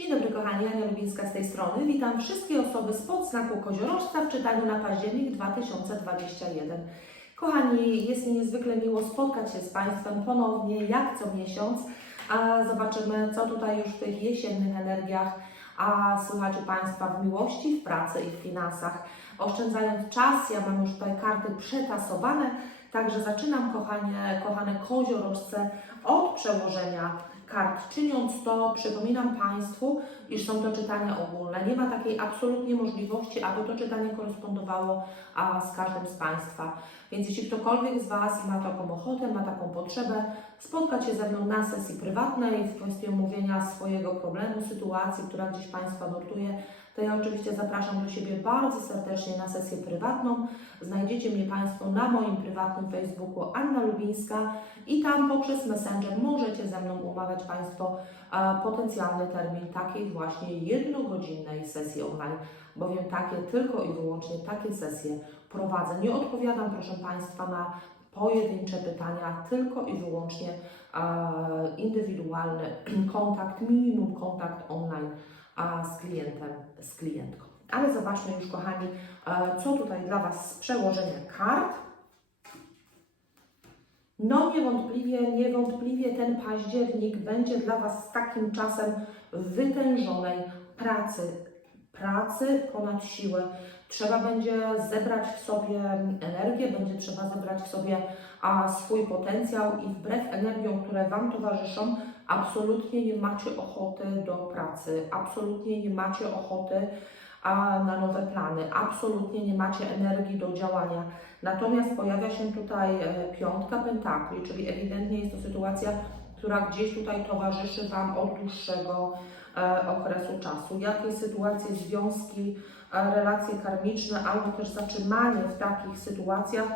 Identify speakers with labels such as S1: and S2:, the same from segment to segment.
S1: Dzień dobry kochani, Ania Lubińska z tej strony. Witam wszystkie osoby spod znaku koziorożca w czytaniu na październik 2021. Kochani, jest mi niezwykle miło spotkać się z Państwem ponownie, jak co miesiąc. A zobaczymy, co tutaj już w tych jesiennych energiach a słychać u Państwa w miłości, w pracy i w finansach. Oszczędzając czas, ja mam już tutaj karty przetasowane, także zaczynam, kochanie, kochane koziorożce, od przełożenia kart. Czyniąc to, przypominam Państwu, iż są to czytania ogólne. Nie ma takiej absolutnie możliwości, aby to czytanie korespondowało a, z każdym z Państwa. Więc jeśli ktokolwiek z Was ma taką ochotę, ma taką potrzebę, spotkać się ze mną na sesji prywatnej w kwestii omówienia swojego problemu, sytuacji, która gdzieś Państwa nurtuje, to ja oczywiście zapraszam do siebie bardzo serdecznie na sesję prywatną. Znajdziecie mnie Państwo na moim prywatnym Facebooku Anna Lubińska i tam poprzez Messenger możecie ze mną umawiać Państwo e, potencjalny termin takiej właśnie jednogodzinnej sesji online, bowiem takie tylko i wyłącznie takie sesje prowadzę. Nie odpowiadam, proszę Państwa, na pojedyncze pytania, tylko i wyłącznie e, indywidualny kontakt, minimum kontakt online z klientem, z klientką. Ale zobaczmy już, kochani, e, co tutaj dla Was z przełożenia kart. No niewątpliwie, niewątpliwie ten październik będzie dla Was takim czasem wytężonej pracy. Pracy ponad siłę. Trzeba będzie zebrać w sobie energię, będzie trzeba zebrać w sobie a, swój potencjał i wbrew energiom, które Wam towarzyszą, absolutnie nie macie ochoty do pracy, absolutnie nie macie ochoty a, na nowe plany, absolutnie nie macie energii do działania. Natomiast pojawia się tutaj e, piątka pentakli, czyli ewidentnie jest to sytuacja, która gdzieś tutaj towarzyszy Wam od dłuższego e, okresu czasu. Jakieś sytuacje, związki, e, relacje karmiczne albo też zatrzymanie w takich sytuacjach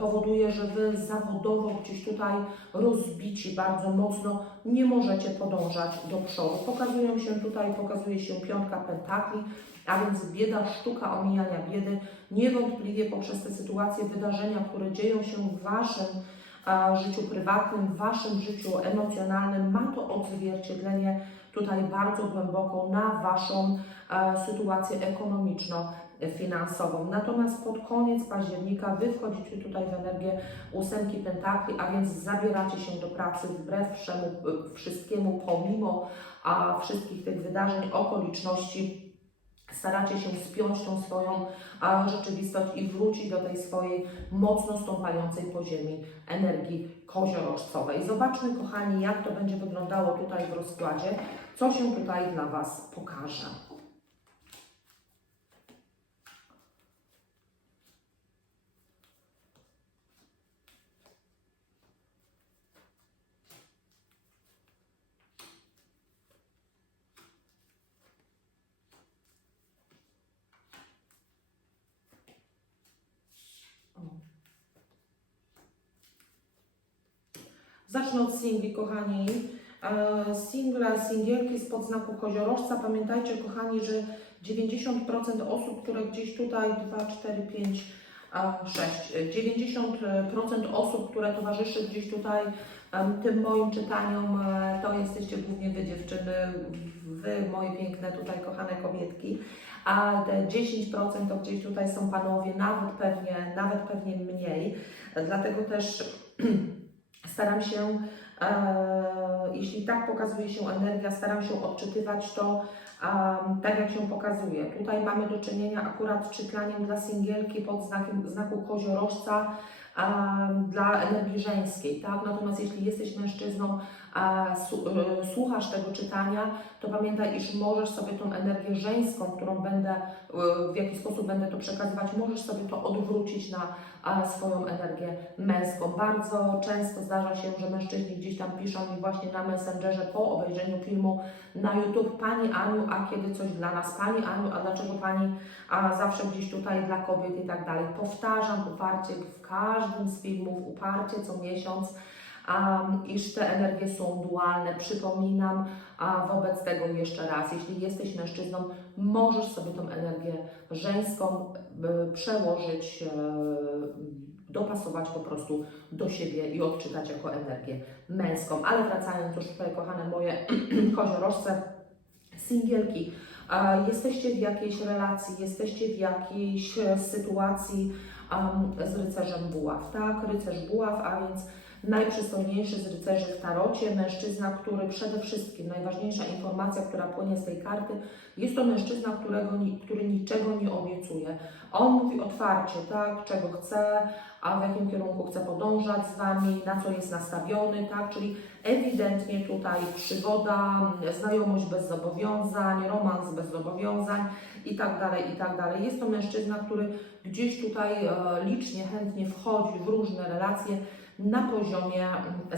S1: powoduje, że Wy zawodowo gdzieś tutaj rozbici bardzo mocno nie możecie podążać do przodu. Pokazują się tutaj, pokazuje się piątka pentakli, a więc bieda, sztuka omijania biedy. Niewątpliwie poprzez te sytuacje, wydarzenia, które dzieją się w Waszym życiu prywatnym, w Waszym życiu emocjonalnym, ma to odzwierciedlenie tutaj bardzo głęboko na Waszą sytuację ekonomiczno-finansową. Natomiast pod koniec października Wy wchodzicie tutaj w energię ósemki pentakli, a więc zabieracie się do pracy wbrew wszemu, wszystkiemu, pomimo a, wszystkich tych wydarzeń, okoliczności staracie się spiąć tą swoją a, rzeczywistość i wrócić do tej swojej mocno stąpającej po ziemi energii koziorożcowej. Zobaczmy, kochani, jak to będzie wyglądało tutaj w rozkładzie, co się tutaj dla Was pokaże. Kochani. E, Single, singielki spod znaku koziorożca. Pamiętajcie, kochani, że 90% osób, które gdzieś tutaj 2, 4, 5, 6, 90% osób, które towarzyszy gdzieś tutaj tym moim czytaniom, e, to jesteście głównie Wy dziewczyny, Wy moje piękne tutaj kochane kobietki, a te 10% to gdzieś tutaj są panowie, nawet pewnie, nawet pewnie mniej. Dlatego też staram się, jeśli tak pokazuje się energia, staram się odczytywać to tak, jak się pokazuje. Tutaj mamy do czynienia akurat z czytlaniem dla singielki pod znakiem, znaku koziorożca dla energii żeńskiej, tak? Natomiast jeśli jesteś mężczyzną, e, słuchasz tego czytania, to pamiętaj, iż możesz sobie tą energię żeńską, którą będę, e, w jaki sposób będę to przekazywać, możesz sobie to odwrócić na swoją energię męską. Bardzo często zdarza się, że mężczyźni gdzieś tam piszą mi właśnie na Messengerze po obejrzeniu filmu na YouTube Pani Aniu, a kiedy coś dla nas? Pani Aniu, a dlaczego Pani a zawsze gdzieś tutaj dla kobiet i tak dalej? Powtarzam uparcie każdym z filmów, uparcie co miesiąc, um, iż te energie są dualne. Przypominam a wobec tego jeszcze raz, jeśli jesteś mężczyzną, możesz sobie tą energię żeńską y, przełożyć, y, dopasować po prostu do siebie i odczytać jako energię męską. Ale wracając już tutaj, kochane moje koziorożce, Singielki, jesteście w jakiejś relacji, jesteście w jakiejś e, sytuacji z rycerzem buław, tak? Rycerz buław, a więc najprzystojniejszy z rycerzy w tarocie, mężczyzna, który przede wszystkim, najważniejsza informacja, która płynie z tej karty, jest to mężczyzna, którego, który niczego nie obiecuje. On mówi otwarcie, tak, czego chce, a w jakim kierunku chce podążać z Wami, na co jest nastawiony, tak, czyli ewidentnie tutaj przygoda, znajomość bez zobowiązań, romans bez zobowiązań i tak dalej, i tak dalej. Jest to mężczyzna, który gdzieś tutaj e, licznie, chętnie wchodzi w różne relacje na poziomie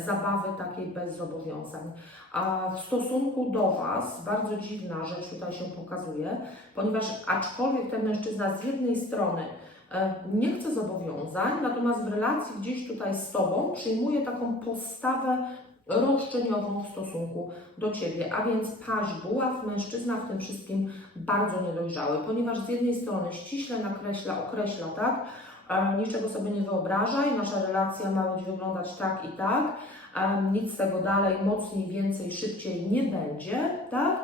S1: zabawy takiej bez zobowiązań. A w stosunku do Was bardzo dziwna rzecz tutaj się pokazuje, ponieważ aczkolwiek ten mężczyzna z jednej strony e, nie chce zobowiązań, natomiast w relacji gdzieś tutaj z Tobą przyjmuje taką postawę roszczeniową w stosunku do Ciebie, a więc paź buław, mężczyzna w tym wszystkim bardzo niedojrzały, ponieważ z jednej strony ściśle nakreśla, określa, tak, niczego sobie nie wyobrażaj, nasza relacja ma być wyglądać tak i tak, e, nic z tego dalej, mocniej, więcej, szybciej nie będzie, tak,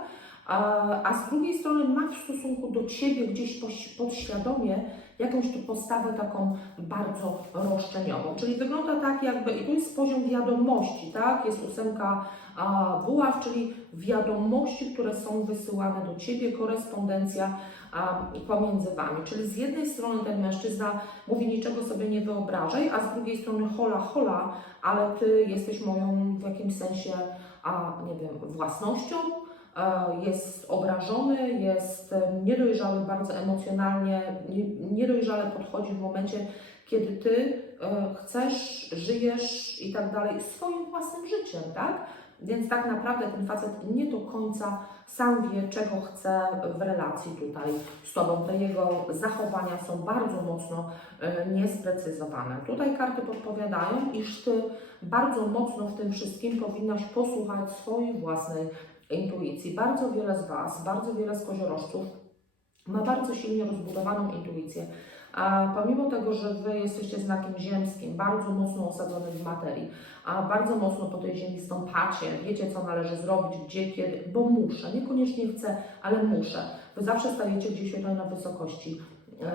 S1: a, a z drugiej strony ma w stosunku do Ciebie gdzieś podświadomie jakąś tu postawę taką bardzo roszczeniową. Czyli wygląda tak jakby, i tu jest poziom wiadomości, tak? Jest ósemka a, buław, czyli wiadomości, które są wysyłane do Ciebie, korespondencja a, pomiędzy Wami. Czyli z jednej strony ten mężczyzna mówi niczego sobie nie wyobrażaj, a z drugiej strony hola hola, ale Ty jesteś moją w jakimś sensie, a, nie wiem, własnością, jest obrażony, jest e, niedojrzały bardzo emocjonalnie, nie- niedojrzale podchodzi w momencie, kiedy ty e, chcesz, żyjesz i tak dalej swoim własnym życiem, tak? Więc tak naprawdę ten facet nie do końca sam wie, czego chce w relacji tutaj z Tobą. Te jego zachowania są bardzo mocno e, niesprecyzowane. Tutaj karty podpowiadają, iż Ty bardzo mocno w tym wszystkim powinnaś posłuchać swojej własnej intuicji. Bardzo wiele z Was, bardzo wiele z koziorożców ma bardzo silnie rozbudowaną intuicję. A pomimo tego, że Wy jesteście znakiem ziemskim, bardzo mocno osadzonym w materii, a bardzo mocno po tej ziemi stąpacie, wiecie co należy zrobić, gdzie, kiedy, bo muszę, niekoniecznie chcę, ale muszę. Wy zawsze stajecie gdzieś tutaj na wysokości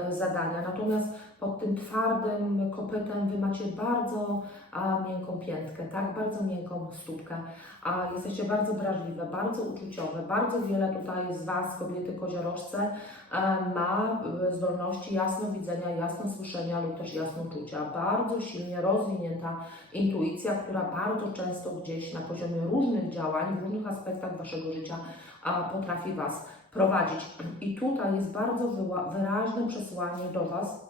S1: zadania, natomiast pod tym twardym kopytem Wy macie bardzo a, miękką piętkę, tak, bardzo miękką stópkę, a jesteście bardzo wrażliwe, bardzo uczuciowe, bardzo wiele tutaj z Was, kobiety koziorożce, e, ma e, zdolności jasnowidzenia, jasnosłyszenia lub też jasnoczucia. Bardzo silnie rozwinięta intuicja, która bardzo często gdzieś na poziomie różnych działań, w różnych aspektach Waszego życia a, potrafi Was prowadzić. I tutaj jest bardzo wyraźne przesłanie do Was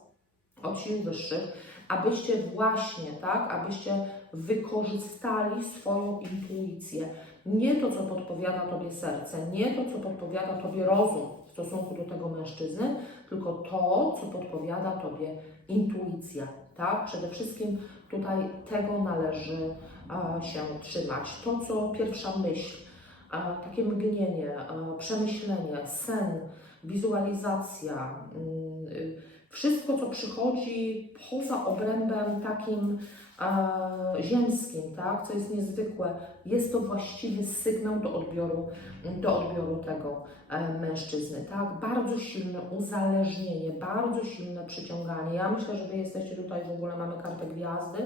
S1: od sił wyższych, abyście właśnie, tak, abyście wykorzystali swoją intuicję. Nie to, co podpowiada Tobie serce, nie to, co podpowiada Tobie rozum w stosunku do tego mężczyzny, tylko to, co podpowiada Tobie intuicja, tak? Przede wszystkim tutaj tego należy się trzymać. To, co pierwsza myśl, takie mgnienie, e, przemyślenie, sen, wizualizacja, mm, wszystko, co przychodzi poza obrębem takim e, ziemskim, tak, co jest niezwykłe, jest to właściwy sygnał do odbioru, do odbioru tego e, mężczyzny, tak, bardzo silne uzależnienie, bardzo silne przyciąganie. Ja myślę, że Wy jesteście tutaj, w ogóle mamy kartę gwiazdy,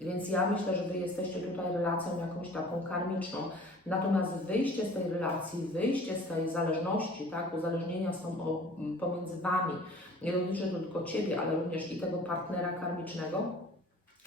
S1: więc ja myślę, że Wy jesteście tutaj relacją jakąś taką karmiczną. Natomiast wyjście z tej relacji, wyjście z tej zależności, tak, uzależnienia są o, pomiędzy Wami, nie dotyczy to tylko Ciebie, ale również i tego partnera karmicznego,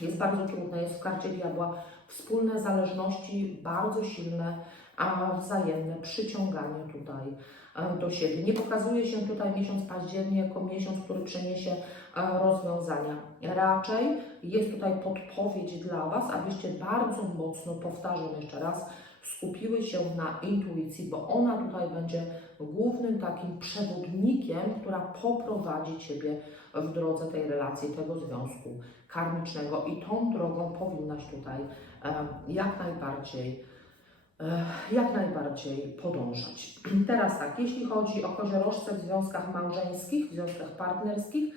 S1: jest bardzo trudne, jest w karcie diabła wspólne zależności, bardzo silne, a wzajemne przyciąganie tutaj e, do siebie. Nie pokazuje się tutaj miesiąc październik jako miesiąc, który przyniesie e, rozwiązania. Raczej jest tutaj podpowiedź dla Was, abyście bardzo mocno, powtarzam jeszcze raz, skupiły się na intuicji, bo ona tutaj będzie głównym takim przewodnikiem, która poprowadzi Ciebie w drodze tej relacji, tego związku karmicznego i tą drogą powinnaś tutaj jak najbardziej e, jak najbardziej podążać. Teraz tak, jeśli chodzi o koziorożce w związkach małżeńskich, w związkach partnerskich,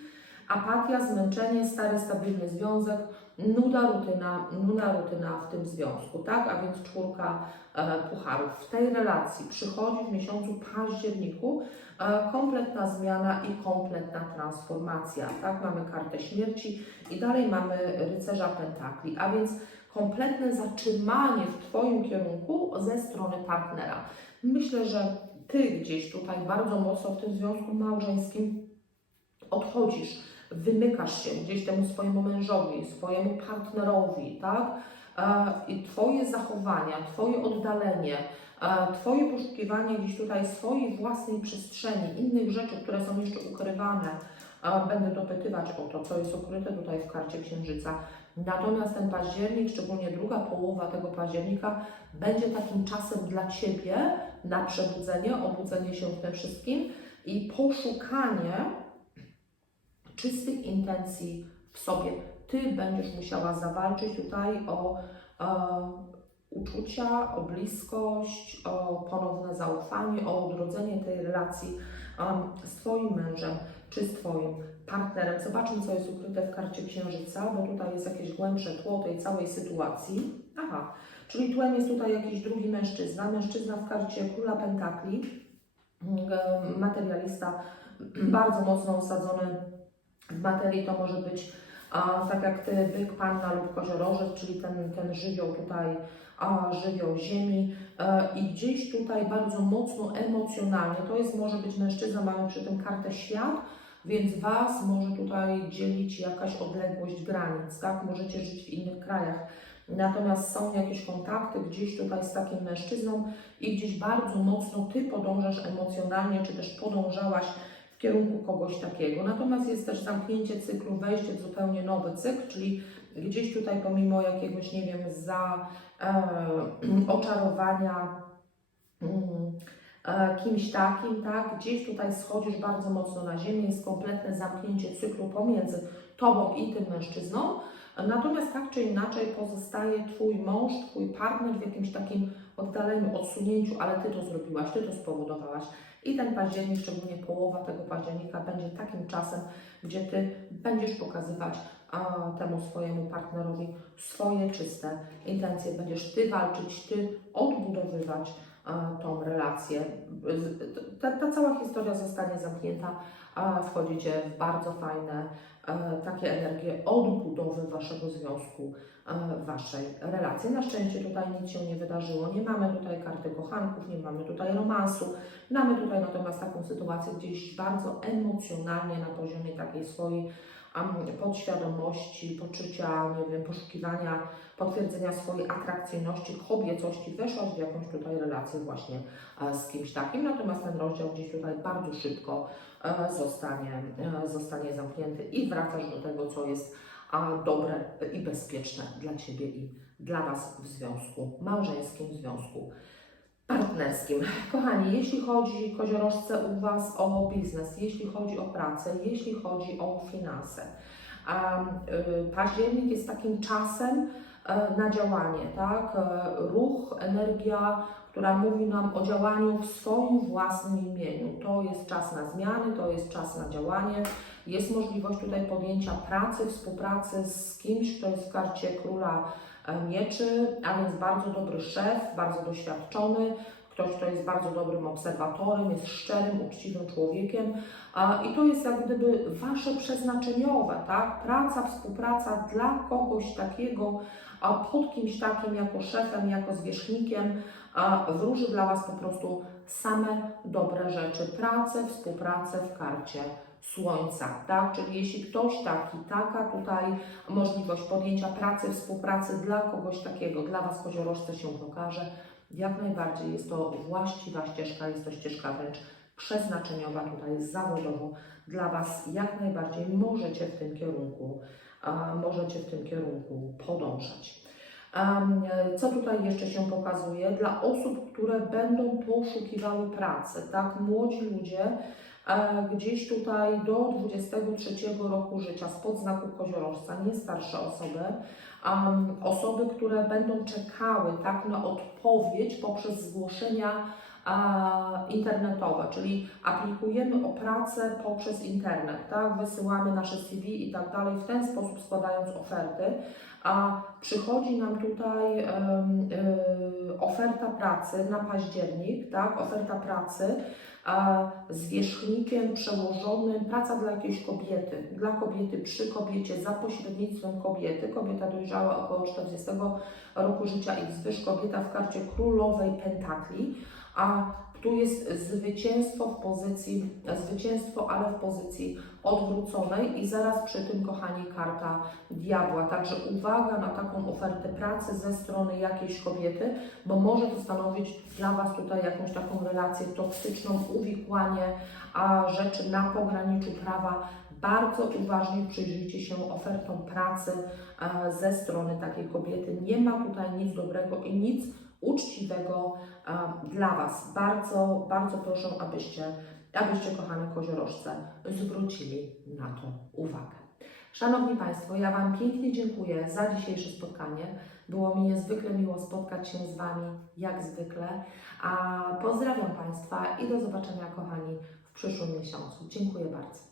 S1: apatia, zmęczenie, stary, stabilny związek, nuda rutyna, nuda rutyna w tym związku, tak? A więc czwórka e, pucharów. W tej relacji przychodzi w miesiącu październiku e, kompletna zmiana i kompletna transformacja, tak? Mamy kartę śmierci i dalej mamy rycerza pentakli, a więc kompletne zatrzymanie w Twoim kierunku ze strony partnera. Myślę, że Ty gdzieś tutaj bardzo mocno w tym związku małżeńskim odchodzisz, wymykasz się gdzieś temu swojemu mężowi, swojemu partnerowi, tak? E, I Twoje zachowania, Twoje oddalenie, e, Twoje poszukiwanie gdzieś tutaj swojej własnej przestrzeni, innych rzeczy, które są jeszcze ukrywane, e, będę dopytywać o to, co jest ukryte tutaj w karcie Księżyca. Natomiast ten październik, szczególnie druga połowa tego października, będzie takim czasem dla Ciebie na przebudzenie, obudzenie się w tym wszystkim i poszukanie czystych intencji w sobie. Ty będziesz musiała zawalczyć tutaj o e, uczucia, o bliskość, o ponowne zaufanie, o odrodzenie tej relacji z Twoim mężem czy z Twoim partnerem. Zobaczmy, co jest ukryte w karcie Księżyca, bo tutaj jest jakieś głębsze tło tej całej sytuacji. Aha, czyli tłem jest tutaj jakiś drugi mężczyzna, mężczyzna w karcie Króla Pentakli, materialista, bardzo mocno osadzony w to może być a, tak jak Ty, byk, panna lub koziorożec, czyli ten, ten żywioł tutaj, a, żywioł ziemi e, i gdzieś tutaj bardzo mocno emocjonalnie, to jest może być mężczyzna, mamy przy tym kartę świat, więc Was może tutaj dzielić jakaś odległość granic, tak? Możecie żyć w innych krajach. Natomiast są jakieś kontakty gdzieś tutaj z takim mężczyzną i gdzieś bardzo mocno Ty podążasz emocjonalnie, czy też podążałaś kierunku kogoś takiego. Natomiast jest też zamknięcie cyklu, wejście w zupełnie nowy cykl, czyli gdzieś tutaj pomimo jakiegoś, nie wiem, za e, oczarowania mm, e, kimś takim, tak, gdzieś tutaj schodzisz bardzo mocno na ziemię, jest kompletne zamknięcie cyklu pomiędzy Tobą i tym mężczyzną, natomiast tak czy inaczej pozostaje Twój mąż, Twój partner w jakimś takim oddaleniu, odsunięciu, ale Ty to zrobiłaś, Ty to spowodowałaś. I ten październik, szczególnie połowa tego października, będzie takim czasem, gdzie Ty będziesz pokazywać a, temu swojemu partnerowi swoje czyste intencje. Będziesz Ty walczyć, Ty odbudowywać tą relację. Ta, ta cała historia zostanie zamknięta, a wchodzicie w bardzo fajne e, takie energie odbudowy Waszego związku, e, Waszej relacji. Na szczęście tutaj nic się nie wydarzyło. Nie mamy tutaj karty kochanków, nie mamy tutaj romansu. Mamy tutaj natomiast taką sytuację gdzieś bardzo emocjonalnie na poziomie takiej swojej podświadomości, poczucia, nie wiem, poszukiwania, potwierdzenia swojej atrakcyjności, kobiecości, weszłaś w jakąś tutaj relację właśnie e, z kimś takim. Natomiast ten rozdział gdzieś tutaj bardzo szybko e, zostanie, e, zostanie zamknięty i wracasz do tego, co jest dobre i bezpieczne dla Ciebie i dla Was w związku małżeńskim, w związku partnerskim. Kochani, jeśli chodzi koziorożce u Was o biznes, jeśli chodzi o pracę, jeśli chodzi o finanse, y, październik jest takim czasem e, na działanie, tak? E, Ruch, energia, która mówi nam o działaniu w swoim własnym imieniu. To jest czas na zmiany, to jest czas na działanie. Jest możliwość tutaj podjęcia pracy, współpracy z kimś, kto jest w karcie króla e, mieczy, a więc bardzo dobry szef, bardzo doświadczony, ktoś, kto jest bardzo dobrym obserwatorem, jest szczerym, uczciwym człowiekiem. I to jest jak gdyby Wasze przeznaczeniowe, tak? Praca, współpraca dla kogoś takiego, a pod kimś takim, jako szefem, jako zwierzchnikiem, wróży dla Was po prostu same dobre rzeczy. Pracę, współpracę w karcie Słońca, tak? Czyli jeśli ktoś taki, taka tutaj możliwość podjęcia pracy, współpracy dla kogoś takiego, dla Was koziorożce się pokaże, jak najbardziej jest to właściwa ścieżka, jest to ścieżka wręcz przeznaczeniowa tutaj zawodowo dla Was. Jak najbardziej możecie w tym kierunku, a, możecie w tym kierunku podążać. Co tutaj jeszcze się pokazuje? Dla osób, które będą poszukiwały pracy, tak? Młodzi ludzie, e, gdzieś tutaj do 23 roku życia spod znaku koziorożca, nie starsze osoby, osoby, które będą czekały tak, na odpowiedź poprzez zgłoszenia a, internetowe, czyli aplikujemy o pracę poprzez internet, tak? Wysyłamy nasze CV i tak dalej, w ten sposób składając oferty, a przychodzi nam tutaj y, oferta pracy na październik, tak? Oferta pracy z wierzchnikiem przełożonym, praca dla jakiejś kobiety, dla kobiety, przy kobiecie, za pośrednictwem kobiety, kobieta dojrzała około 40 roku życia i wzwyż kobieta w karcie królowej pentakli, a tu jest zwycięstwo w pozycji, zwycięstwo, ale w pozycji odwróconej i zaraz przy tym, kochani, karta diabła. Także uwaga na taką ofertę pracy ze strony jakiejś kobiety, bo może to stanowić dla Was tutaj jakąś taką relację toksyczną, uwikłanie a rzeczy na pograniczu prawa. Bardzo uważnie przyjrzyjcie się ofertom pracy e, ze strony takiej kobiety. Nie ma tutaj nic dobrego i nic uczciwego e, dla Was. Bardzo, bardzo proszę, abyście, abyście kochane koziorożce, zwrócili na to uwagę. Szanowni Państwo, ja Wam pięknie dziękuję za dzisiejsze spotkanie. Było mi niezwykle miło spotkać się z Wami, jak zwykle. A pozdrawiam Państwa i do zobaczenia, kochani, w przyszłym miesiącu. Dziękuję bardzo.